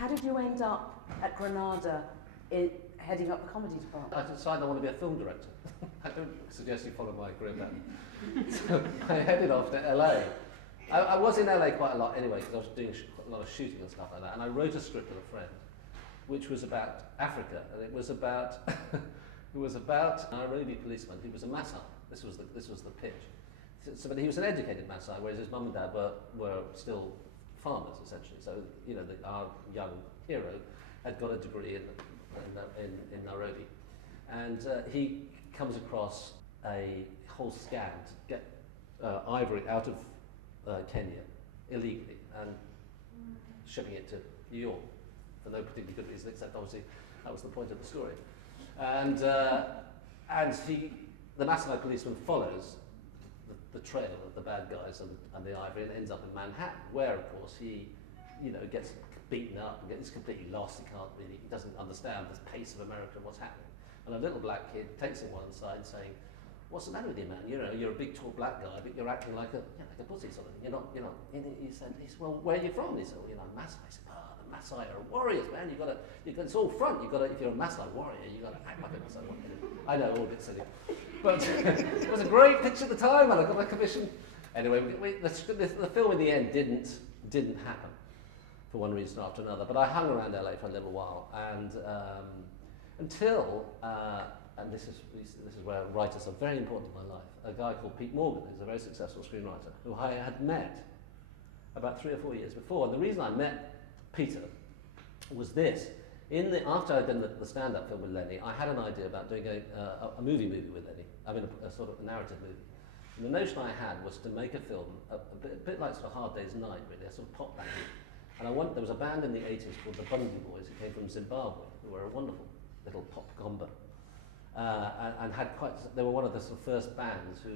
how did you end up at Granada heading up the comedy department? I decided I want to be a film director. I don't suggest you follow my career plan. So I headed off to LA. I was in LA quite a lot anyway, because I was doing a lot of shooting and stuff like that, and I wrote a script with a friend, which was about Africa, and it was about a Nairobi policeman who was a Maasai. This was the pitch. So, but he was an educated Maasai, whereas his mum and dad were still farmers essentially. So our young hero had got a degree in Nairobi, and he comes across a whole scam to get ivory out of Kenya illegally and shipping it to New York for no particularly good reason, except obviously that was the point of the story. And the Maasai policeman follows the trail of the bad guys and the ivory, and ends up in Manhattan, where of course he, gets beaten up and gets completely lost. He doesn't understand the pace of America and what's happening. And a little black kid takes him one side, saying, "What's the matter with you, man? You're a big, tall black guy, but you're acting like a pussy sort of thing. You're not." And he said, "Well, where are you from?" He said, "Well, Maasai." He said, "The Maasai are warriors, man. It's all front. If you're a Maasai warrior, you got to act like a Maasai warrior." I know, all a bit silly, but it was a great picture at the time, and I got my commission. Anyway, the film in the end didn't happen for one reason after another. But I hung around LA for a little while, and until. And this is where writers are very important in my life. A guy called Pete Morgan, who's a very successful screenwriter, who I had met about 3 or 4 years before. And the reason I met Peter was this. After I'd done the stand-up film with Lenny, I had an idea about doing a movie with Lenny. I mean, a sort of a narrative movie. And the notion I had was to make a film, a bit like sort of Hard Day's Night, really, a sort of pop band. And there was a band in the 80s called the Bundy Boys, who came from Zimbabwe, who were a wonderful little pop combo. And they were one of the sort of first bands who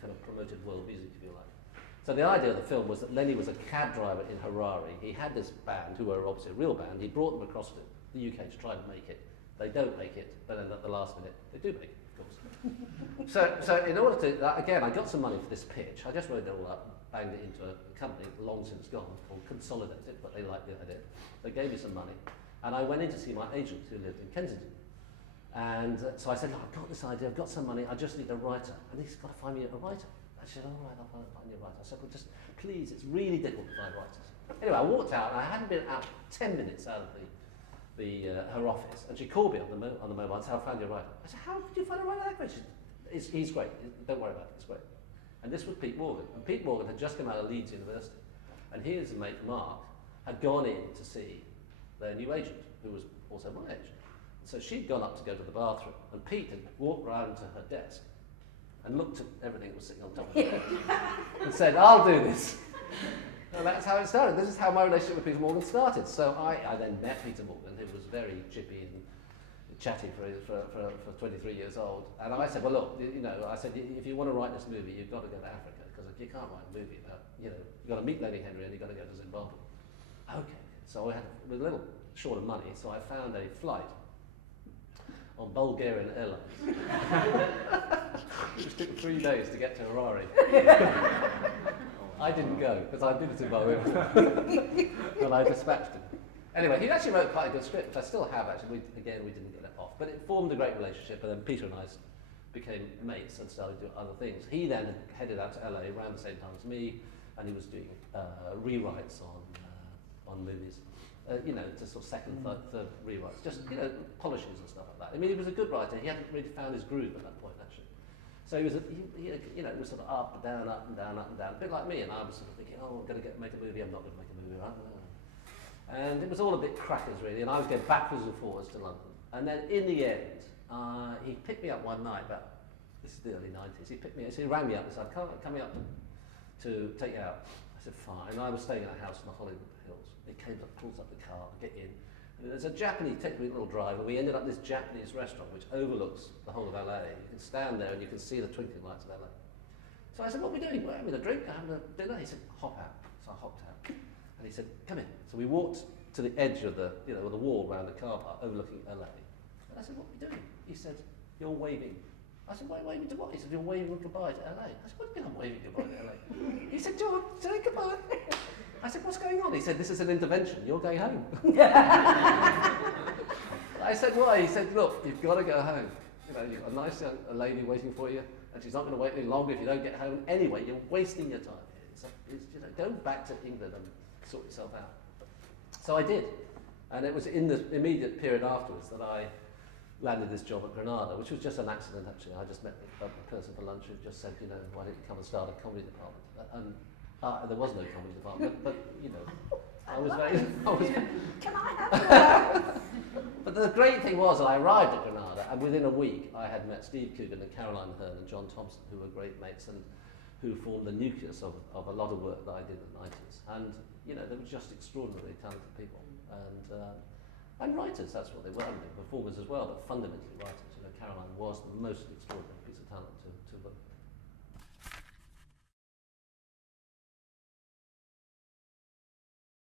kind of promoted world music, if you like. So the idea of the film was that Lenny was a cab driver in Harare. He had this band, who were obviously a real band. He brought them across to the UK to try and make it. They don't make it, but then at the last minute, they do make it, of course. So in order to, again, I got some money for this pitch. I just wrote it all up, banged it into a company long since gone called Consolidated, but they liked the idea. They gave me some money, and I went in to see my agent who lived in Kensington. And so I said, "Look, I've got this idea, I've got some money, I just need a writer." And he's got to find me a writer. I said, "All right, I'll find you a writer." I said, "Well, just please, it's really difficult to find writers." Anyway, I walked out, and I hadn't been out 10 minutes out of her office, and she called me on the mobile and said, "I found you a writer." I said, "How did you find a writer that great?" She said, "He's great, don't worry about it, it's great." And this was Pete Morgan. And Pete Morgan had just come out of Leeds University, and he and his mate Mark had gone in to see their new agent, who was also my age. So she'd gone up to go to the bathroom, and Pete had walked round to her desk and looked at everything that was sitting on top of her and said, "I'll do this." And that's how it started. This is how my relationship with Peter Morgan started. So I then met Peter Morgan, who was very chippy and chatty for 23 years old. And I said, "Well, look, I said, if you want to write this movie, you've got to go to Africa, because you can't write a movie about, you've got to meet Lenny Henry and you've got to go to Zimbabwe." Okay. So I had a little short of money, so I found a flight on Bulgarian Airlines, which took 3 days to get to Harare. I didn't go, because I'd been to Zimbabwe, and I dispatched him. Anyway, he actually wrote quite a good script, which I still have actually. We didn't get it off, but it formed a great relationship, and then Peter and I became mates and started doing other things. He then headed out to LA around the same time as me, and he was doing rewrites on movies. To sort of second, third rewrites, just polishes and stuff like that. I mean, he was a good writer. He hadn't really found his groove at that point, actually. So he was, it was sort of up and down, up and down, up and down, a bit like me. And I was sort of thinking, "Oh, I'm going to make a movie. I'm not going to make a movie, right?" And it was all a bit crackers, really. And I was going backwards and forwards to London. And then in the end, he picked me up one night. This is the early 90s. He picked me up. So he rang me up and said, "Coming up to take you out." I said, "Fine." And I was staying in a house in the Hollywood Hills. He came up, pulls up the car, I get in. And there's a Japanese, takes me a little drive, and we ended up at this Japanese restaurant which overlooks the whole of LA. You can stand there and you can see the twinkling lights of LA. So I said, "What are we doing? We're having a drink, having a dinner." He said, "Hop out." So I hopped out. And he said, "Come in." So we walked to the edge of the wall around the car park overlooking LA. And I said, "What are we doing?" He said, "You're waving." I said, "Waving to what?" He said, "You're waving goodbye to LA." I said, "What do you mean I'm waving goodbye to LA?" He said, "George, say goodbye." I said, what's going on? He said, this is an intervention, you're going home. I said, why? He said, look, you've got to go home. You know, you've got a nice young lady waiting for you, and she's not going to wait any longer if you don't get home. Anyway, you're wasting your time here. Go back to England and sort yourself out. So I did. And it was in the immediate period afterwards that I landed this job at Granada, which was just an accident actually. I just met a person for lunch who just said, you know, why don't you come and start a comedy department? And there was no comedy department, but you know, I was very... Can I have that? But the great thing was that I arrived at Granada, and within a week I had met Steve Coogan and Caroline Hearn and John Thompson, who were great mates and who formed the nucleus of a lot of work that I did in the 90s. And, you know, they were just extraordinarily talented people. And writers, that's what they were. I mean, performers as well, but fundamentally writers. You know, Caroline was the most extraordinary piece of talent to work with.